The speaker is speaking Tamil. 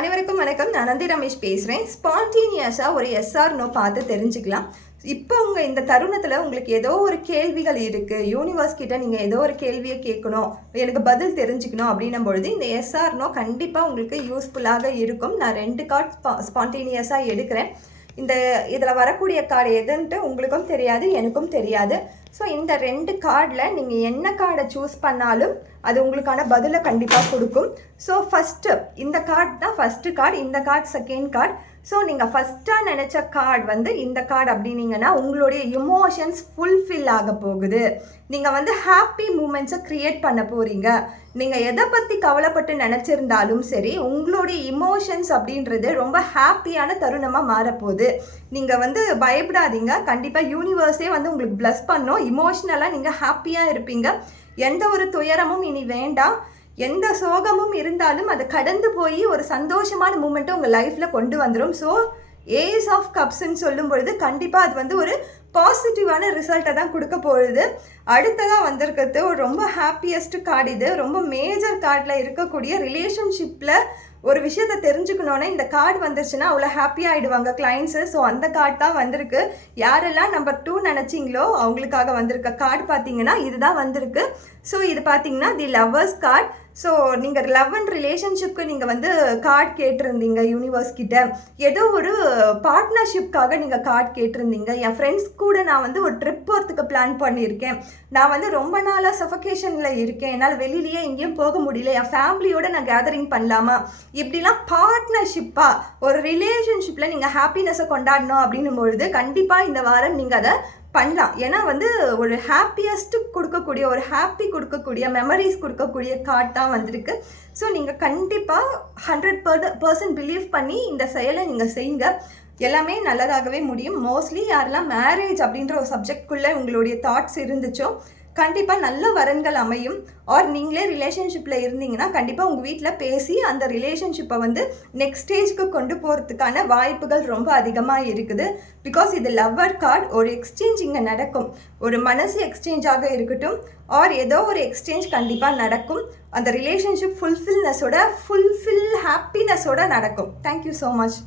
அனைவருக்கும் வணக்கம். நான் நந்தி ரமேஷ் பேசுகிறேன். ஸ்பான்டேனியஸாக ஒரு எஸ்ஆர் நோ பார்த்து தெரிஞ்சுக்கலாம். இப்போ உங்கள் இந்த தருணத்தில் உங்களுக்கு ஏதோ ஒரு கேள்விகள் இருக்குது, யூனிவர்ஸ் கிட்ட நீங்கள் ஏதோ ஒரு கேள்வியை கேட்கணும், எனக்கு பதில் தெரிஞ்சுக்கணும் அப்படின்னும் பொழுது இந்த எஸ்ஆர் நோ கண்டிப்பாக உங்களுக்கு யூஸ்ஃபுல்லாக இருக்கும். நான் 2 கார்ட் ஸ்பான்டேனியஸாக எடுக்கிறேன். இதில் வரக்கூடிய கார்டு எதுன்ட்டு உங்களுக்கும் தெரியாது, எனக்கும் தெரியாது. ஸோ இந்த 2 கார்டில் நீங்கள் என்ன கார்டை சூஸ் பண்ணாலும் அது உங்களுக்கான பதிலை கண்டிப்பாக கொடுக்கும். ஸோ ஃபஸ்ட்டு இந்த கார்டு தான் ஃபஸ்ட்டு கார்டு, இந்த கார்டு செகண்ட் கார்டு. ஸோ நீங்கள் ஃபஸ்ட்டாக நினச்ச கார்டு இந்த கார்டு அப்படின்னீங்கன்னா உங்களுடைய இமோஷன்ஸ் ஃபுல்ஃபில் ஆக போகுது. நீங்கள் ஹாப்பி மூமெண்ட்ஸை க்ரியேட் பண்ண போகிறீங்க. நீங்கள் எதை பற்றி கவலைப்பட்டு நினச்சிருந்தாலும் சரி, உங்களுடைய இமோஷன்ஸ் அப்படின்றது ரொம்ப ஹாப்பியான தருணமாக மாறப்போகுது. நீங்கள் பயப்படாதீங்க. கண்டிப்பாக யூனிவர்ஸே உங்களுக்கு ப்ளஸ் பண்ணும். இமோஷ்னலாக நீங்கள் ஹாப்பியாக இருப்பீங்க. எந்த ஒரு துயரமும் இனி வேண்டாம். எந்த சோகமும் இருந்தாலும் அதை கடந்து போய் ஒரு சந்தோஷமான மூமெண்ட்டை உங்கள் லைஃப்பில் கொண்டு வந்துடும். ஸோ ஏஸ் ஆஃப் கப்ஸ்ன்னு சொல்லும் பொழுது கண்டிப்பாக அது ஒரு பாசிட்டிவான ரிசல்ட்டை தான் கொடுக்க போகுது. அடுத்ததாக வந்திருக்கிறது ஒரு ரொம்ப ஹாப்பியஸ்ட் கார்டு. இது ரொம்ப மேஜர் கார்டில் இருக்கக்கூடிய ரிலேஷன்ஷிப்பில் ஒரு விஷயத்தை தெரிஞ்சுக்கணுன்னா இந்த கார்டு வந்துருச்சுன்னா அவ்வளோ ஹாப்பியாக ஆகிடுவாங்க கிளைண்ட்ஸு. ஸோ அந்த கார்டு தான் வந்திருக்கு. யாரெல்லாம் நம்பர் 2 நினச்சிங்களோ அவங்களுக்காக வந்திருக்க கார்டு பார்த்தீங்கன்னா இதுதான் வந்திருக்கு. ஸோ இது பார்த்தீங்கன்னா தி லவ்வர்ஸ் கார்டு. ஸோ நீங்கள் லவ் அண்ட் ரிலேஷன்ஷிப்க்கு நீங்கள் கார்டு கேட்டிருந்தீங்க யூனிவர்ஸ் கிட்ட. ஏதோ ஒரு பார்ட்னர்ஷிப்காக நீங்கள் கார்டு கேட்டிருந்தீங்க. என் ஃப்ரெண்ட்ஸ் கூட நான் ஒரு ட்ரிப் போகிறதுக்கு பிளான் பண்ணியிருக்கேன். நான் ரொம்ப நாளாக சஃபகேஷனில் இருக்கேன். என்னால் வெளியிலேயே எங்கேயும் போக முடியல. என் ஃபேமிலியோடு நான் கேதரிங் பண்ணலாமா? இப்படிலாம் பார்ட்னர்ஷிப்பாக ஒரு ரிலேஷன்ஷிப்பில் நீங்கள் ஹாப்பினஸை கொண்டாடணும் அப்படின்னும் பொழுது கண்டிப்பாக இந்த வாரம் நீங்கள் அதை பண்ணலாம். ஏன்னா ஒரு ஹாப்பியஸ்ட்டு கொடுக்கக்கூடிய, ஒரு ஹாப்பி கொடுக்கக்கூடிய, மெமரிஸ் கொடுக்கக்கூடிய கார்டு தான் வந்திருக்கு. ஸோ நீங்கள் கண்டிப்பாக 100% பிலீவ் பண்ணி இந்த செயலை நீங்கள் செய்யுங்க. எல்லாமே நல்லதாகவே முடியும். மோஸ்ட்லி யாரெல்லாம் மேரேஜ் அப்படின்ற ஒரு சப்ஜெக்ட்குள்ளே உங்களுடைய தாட்ஸ் இருந்துச்சோ கண்டிப்பாக நல்ல வரன்கள் அமையும். ஆர் நீங்களே ரிலேஷன்ஷிப்பில் இருந்தீங்கன்னா கண்டிப்பாக உங்கள் வீட்டில் பேசி அந்த ரிலேஷன்ஷிப்பை நெக்ஸ்ட் ஸ்டேஜ்க்கு கொண்டு போகிறதுக்கான வாய்ப்புகள் ரொம்ப அதிகமாக இருக்குது. பிகாஸ் இது லவ்வர் கார்டு. ஒரு எக்ஸ்சேஞ்ச் இங்கே நடக்கும். ஒரு மனசு எக்ஸ்சேஞ்சாக இருக்கட்டும், ஆர் ஏதோ ஒரு எக்ஸ்சேஞ்ச் கண்டிப்பாக நடக்கும். அந்த ரிலேஷன்ஷிப் ஃபுல்ஃபில் ஹாப்பினஸோட நடக்கும். Thank you so much.